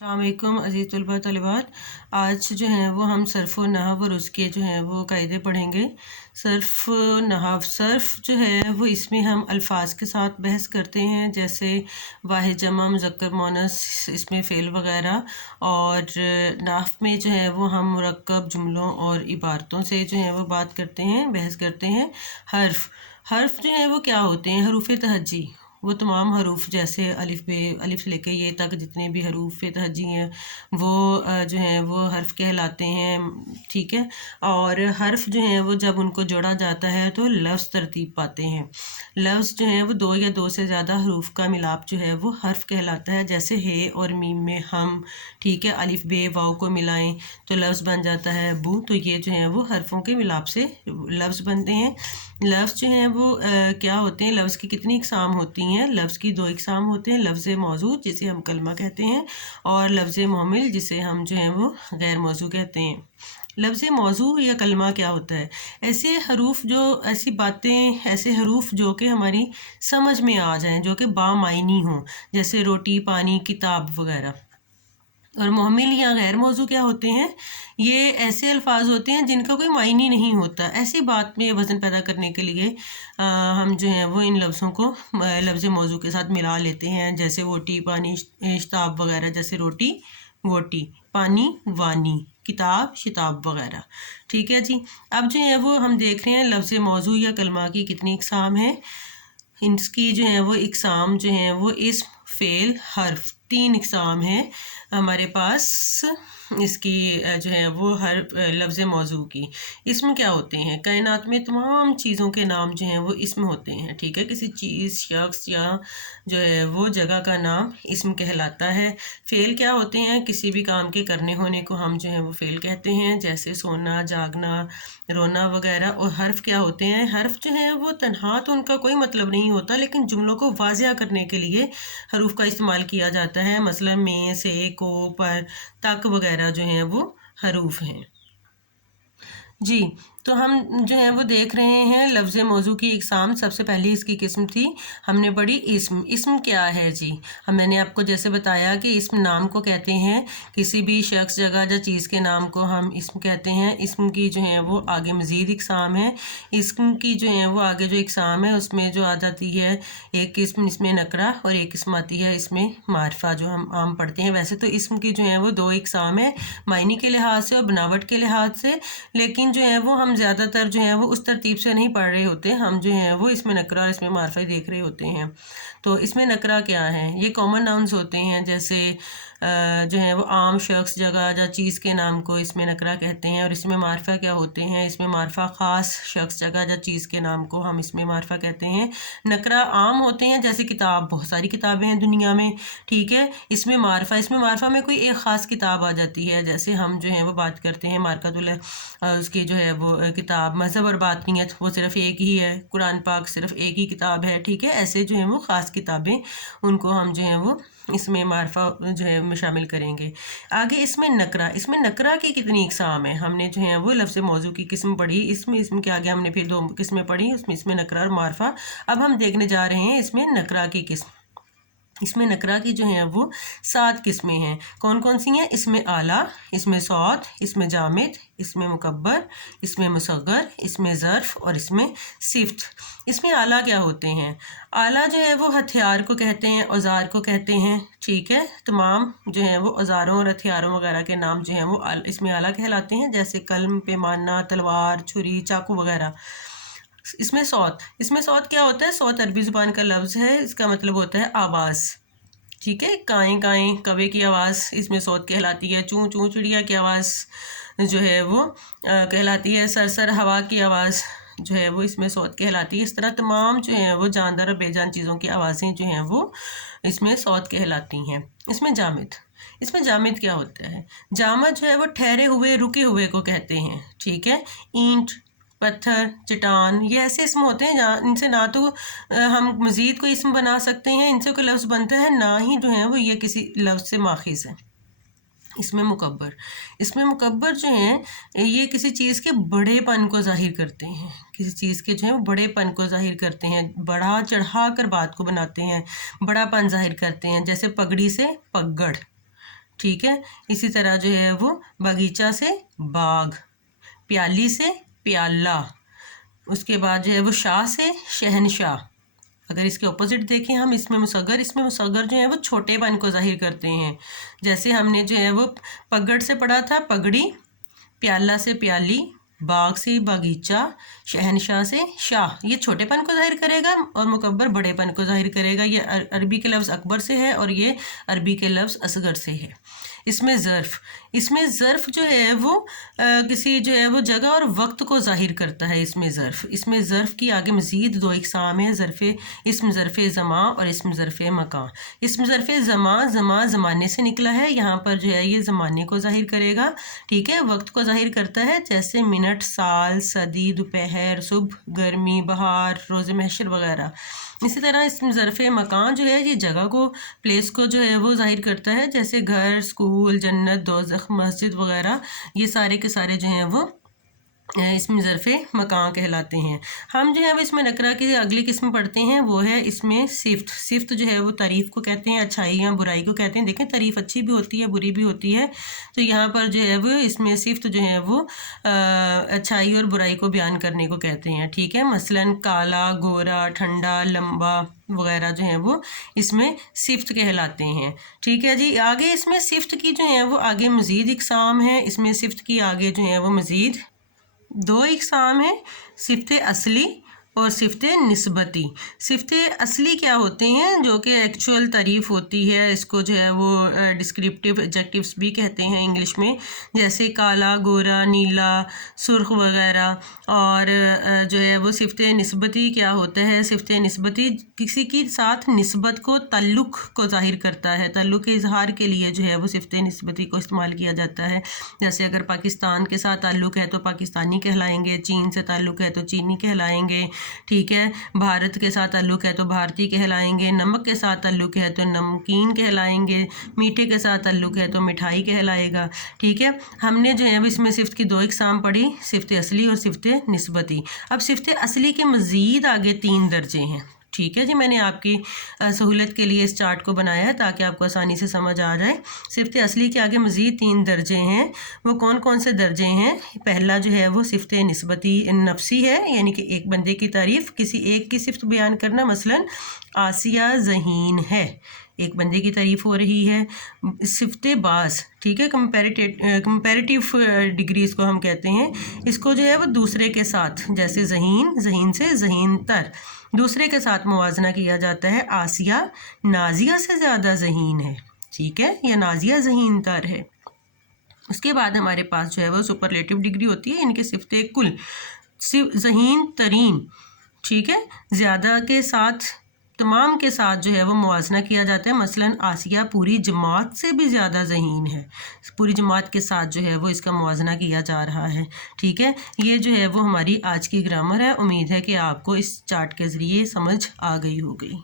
अस्सलाम वालेकुम अज़ीज़ तलबा तलिबात। आज जो है वो हम सर्फ़ व नहव और उसके जो है वो कायदे पढ़ेंगे। सर्फ़ नहव सर्फ़ जो है वो इसमें हम अल्फाज के साथ बहस करते हैं, जैसे वाहिद जमा मुज़क्कर मुअन्नस, इसमें फ़ेल वगैरह। और नहव में जो है वो हम मुरक्कब जुमलों और इबारतों से जो है वो बात करते हैं, बहस करते हैं। हर्फ़ जो है वो क्या होते हैं? हरूफ़ तहज्जी, वो तमाम हरूफ जैसे अलिफ बे, अलिफ से लेकर ये तक जितने भी हरूफ तहज्जी हैं वो जो हैं वो हर्फ कहलाते हैं। ठीक है। और हर्फ जो हैं वो जब उनको जोड़ा जाता है तो लफ्ज़ तरतीब पाते हैं। लफ्ज़ जो हैं वो दो या दो से ज़्यादा हरूफ का मिलाप जो है वो हर्फ कहलाता है, जैसे हे और मीम में हम। ठीक है। अलिफ बे वाव को मिलाएं तो लफ्ज़ बन जाता है बू। तो ये जो हैं वो हरफों के मिलाप से लफ्ज़ बनते हैं। लफ्ज़ जो हैं वो क्या होते हैं? लफ्ज़ की कितनी इक़साम होती हैं? लफ्ज़ की दो इक़साम होते हैं, लफ्ज़ मौजू जिसे हम कलमा कहते हैं, और लफ्ज़ मुहम्मिल जिसे हम जो हैं वो गैर मौजू कहते हैं। लफ्ज़ मौजू या कलमा क्या होता है? ऐसे हरूफ जो ऐसी बातें, ऐसे हरूफ जो कि हमारी समझ में आ जाएं, जो कि बामायनी हों, जैसे रोटी, पानी, किताब वगैरह। और मुहम्मिल या गैर मौजू क्या होते हैं? ये ऐसे अल्फाज होते हैं जिनका कोई मायने नहीं होता। ऐसी बात में वज़न पैदा करने के लिए हम जो है वो इन लफ्ज़ों को लफ्ज़ मौजू के साथ मिला लेते हैं, जैसे वोटी, पानी, शताब वगैरह। जैसे रोटी वोटी, पानी वानी, किताब शिताब वगैरह। ठीक है जी। अब जो है वो हम देख रहे हैं लफ्ज़ मौजू या कलमा की कितनी इक़साम है। इनकी जो है वो इक़साम जो है वो इस्म, फ़ेल, हर्फ, तीन इक़साम हैं हमारे पास। इसकी जो है वो हर लफ्ज़ मौजू की। इस्म क्या होते हैं? कायनात में तमाम चीज़ों के नाम जो हैं वो इस्म होते हैं। ठीक है। किसी चीज़, शख्स या जो है वो जगह का नाम इस्म कहलाता है। फ़ेल क्या होते हैं? किसी भी काम के करने होने को हम जो है वो फ़ेल कहते हैं, जैसे सोना, जागना, रोना वगैरह। और हर्फ क्या होते हैं? हर्फ जो है वो तन्हा तो उनका कोई मतलब नहीं होता, लेकिन जुमलों को वाज़िया करने के लिए हरूफ का इस्तेमाल किया जाता है। मसलन में, से, को, पर, तक वगैरह जो हैं वो हरूफ हैं। जी। तो हम जो है वो देख रहे हैं लफ्ज़ मौजू की इक़साम। सबसे पहली इसकी किस्म थी, हमने पढ़ी इस्म। इस्म क्या है जी? मैंने आपको जैसे बताया कि इस्म नाम को कहते हैं, किसी भी शख्स, जगह या चीज़ के नाम को हम इस्म कहते हैं। इस्म की जो है वो आगे मज़ीद इक़साम है। इस्म की जो है वो आगे जो इक़साम है उसमें जो आ जाती है एक किस्म, इसमें नकरा, और एक किस्म आती है इसमें मारफा, जो हम आम पढ़ते हैं। वैसे तो इस्म की जो है वो दो इक़साम है, मायने के लिहाज से और बनावट के लिहाज से, लेकिन जो है वो हम ज़्यादातर जो है वो उस तरतीब से नहीं पढ़ रहे होते। हम जो है वो इसमें नकरा और इसमें मारफा ही देख रहे होते हैं। तो इसमें नकरा क्या है? ये कॉमन नाउन्स होते हैं, जैसे जो है वो आम शख्स, जगह या चीज़ के नाम को इसमें नकरा कहते हैं। और इसमें मारफा क्या होते हैं? इसमें मारफा ख़ास शख्स, जगह या चीज़ के नाम को हम इसमें मारफा कहते हैं। नकरा आम होते हैं, जैसे किताब, बहुत सारी किताबें हैं दुनिया में। ठीक है। इसमें मारफा में कोई एक ख़ास किताब आ जाती है, जैसे हम जो है वो बात करते हैं मारकतुल उसकी जो है वो किताब मज़हब और बातनियत, वो सिर्फ़ एक ही है। कुरान पाक सिर्फ़ एक ही किताब है। ठीक है। ऐसे जो है वो ख़ास किताबें, उनको हम जो है वो इसमें मारफा जो है में शामिल करेंगे। आगे इसमें नकरा की कितनी इक़साम है? हमने जो है वो लफ्ज़ मौजू की किस्म पढ़ी, इसमें के आगे हमने फिर दो किस्में पढ़ी, उसमें इसमें नकरा और मारफा। अब हम देखने जा रहे हैं इसमें नकरा की किस्म। इसमें नकरा की जो है वो 7 किस्में हैं। कौन कौन सी हैं? इसमें आला, इसमें सौत, इसमें जामिद, इसमें मुकब्बर, इसमें मुसग्गर, इसमें ज़र्फ़ और इसमें सिफ्त। इसमें आला क्या होते हैं? आला जो है वो हथियार को कहते हैं, औज़ार को कहते हैं। ठीक है। तमाम जो है वो औज़ारों और हथियारों वगैरह के नाम जो हैं वो इसमें आला कहलाते हैं, जैसे कलम, पैमाना, तलवार, छुरी, चाकू वगैरह। इसमें सौत क्या होता है? सौत अरबी ज़ुबान का लफ्ज़ है, इसका मतलब होता है आवाज़। ठीक है। काएँ काएँ कौवे की आवाज़ इसमें सौत कहलाती है। चूँ चूँ चिड़िया की आवाज़ जो है वो कहलाती है। सर हवा की आवाज़ जो है वो इसमें सौत कहलाती है। इस तरह तमाम जो हैं वो जानदार और बेजान चीज़ों की आवाज़ें जो हैं वो इसमें सौत कहलाती हैं। इसमें जामिद क्या होता है? जामद जो है वो ठहरे हुए, रुके हुए को कहते हैं। ठीक है। ईंट, पत्थर, चट्टान, ये ऐसे इसम होते हैं जहाँ इनसे ना तो हम मज़ीद कोई इसम बना सकते हैं, इनसे कोई लफ्ज़ बनता है, ना ही जो है वो ये किसी लफ्ज़ से माखिज़ है। इसमें मुकब्बर जो हैं ये किसी चीज़ के बड़ेपन को ज़ाहिर करते हैं। किसी चीज़ के जो है वो बड़ेपन को ज़ाहिर करते हैं, बढ़ा चढ़ा कर बात को बनाते हैं, बड़ापन ज़ाहिर करते हैं। जैसे पगड़ी से पगड़। ठीक है। इसी तरह जो है वो बगीचा से बाग, प्याली से प्याला, उसके बाद जो है वो शाह से शहनशाह। अगर इसके ऑपोजिट देखें हम, इसमें मुसग्गर जो है वो छोटेपन को जाहिर करते हैं। जैसे हमने जो है वो पगड़ से पढ़ा था पगड़ी, प्याला से प्याली, बाग से बगीचा, शहनशाह से शाह, ये छोटेपन को जाहिर करेगा और मुकब्बर बड़ेपन को जाहिर करेगा। ये अरबी के लफ्ज़ अकबर से है और ये अरबी के लफ्ज़ असगर से है। इसमें ज़र्फ़ जो है वो किसी जो है वो जगह और वक्त को जाहिर करता है। इसमें ज़र्फ़ की आगे मज़ीद दो इक़साम है, इसम ज़र्फ़ ज़मा और इसम ज़र्फ़ मकान। इसम ज़र्फ़ ज़मा ज़माने से निकला है, यहाँ पर जो है ये ज़माने को जाहिर करेगा, ठीक है। वक्त को जाहिर करता है, जैसे मिनट, साल, सदी, दोपहर, सुबह, गर्मी, बहार, रोज़े महशर वगैरह। इसी तरह इसमें ज़र्फ़ मकान जो है ये जगह को, प्लेस को जो है वो जाहिर करता है, जैसे घर, स्कूल, जन्नत, दोज़ख, मस्जिद वगैरह, ये सारे के सारे जो हैं वो इसमें ज़र्फ़ मकान कहलाते हैं। हम जो है वो इसमें नकरा की अगली किस्म पढ़ते हैं, वो है इसमें सिफ्त जो है वो तारीफ़ को कहते हैं, अच्छाई या बुराई को कहते हैं। देखें, तारीफ़ अच्छी भी होती है, बुरी भी होती है। तो यहाँ पर जो है वो इसमें सिफ्त जो है वो अच्छाई और बुराई को बयान करने को कहते हैं, ठीक है। मसलन काला, गोरा, ठंडा, लंबा वगैरह जो है वो इसमें सिफ्त कहलाते हैं, ठीक है जी। आगे इसमें सिफ्त की जो है वो आगे मज़ीद इक़साम है। इसमें सिफ्त की आगे जो है वो मज़ीद दो इक़साम है, सिफ्त असली और सिफ्त निस्बती। सिफ्त असली क्या होते हैं, जो कि एक्चुअल तारीफ़ होती है, इसको जो है वो डिस्क्रिप्टिव एडजेक्टिव्स भी कहते हैं इंग्लिश में, जैसे काला, गोरा, नीला, सुर्ख वगैरह। और जो है वो सिफ्त निस्बती क्या होता है, सिफ्त निस्बती किसी के साथ निस्बत को, ताल्लुक़ को ज़ाहिर करता है। ताल्लुक़ के इजहार के लिए जो है वो सिफ्त निस्बती को इस्तेमाल किया जाता है। जैसे अगर पाकिस्तान के साथ ताल्लुक़ है तो पाकिस्तानी कहलाएंगे, चीन से ताल्लुक़ है तो चीनी कहलाएंगे, ठीक है। भारत के साथ ताल्लुक़ है तो भारतीय कहलाएंगे, नमक के साथ ताल्लुक़ है तो नमकीन कहलाएंगे, मीठे के साथ ताल्लुक़ है तो मिठाई कहलाएगा, ठीक है। हमने जो है इसमें सिफ्त की दो इक़साम पढ़ी, सिफ्त असली और सिफ्त निस्बती। अब सिफ्त असली के मज़ीद आगे 3 दर्जे हैं, ठीक है जी। मैंने आपकी सहूलत के लिए इस चार्ट को बनाया है ताकि आपको आसानी से समझ आ जाए। सिफ्त असली के आगे मज़ीद 3 दर्जे हैं। वो कौन कौन से दर्जे हैं? पहला जो है वो सिफ्त निस्बती नफ्सी है, यानी कि एक बंदे की तारीफ़, किसी एक की सिफ्त बयान करना। मसलन आसिया ज़हीन है, एक बंदे की तारीफ़ हो रही है। सिफ्त बाज़, ठीक है, कंपैरेटिव डिग्री इसको हम कहते हैं। इसको जो है वो दूसरे के साथ, जैसे ज़हीन से ज़हीन तर, दूसरे के साथ मुवाजना किया जाता है। आसिया नाजिया से ज़्यादा ज़हीन है, ठीक है, या नाजिया ज़हीन तर है। उसके बाद हमारे पास जो है वो सुपरलेटिव डिग्री होती है, इनके सिफ्त कुल, ज़हीन तरीन, ठीक है, ज़्यादा के साथ, तमाम के साथ जो है वो मुवाजना किया जाता है। मसलन आसिया पूरी जमात से भी ज़्यादा ज़हीन है, पूरी जमात के साथ जो है वो इसका मुवाजना किया जा रहा है, ठीक है। ये जो है वो हमारी आज की ग्रामर है। उम्मीद है कि आपको इस चार्ट के ज़रिए समझ आ गई होगी।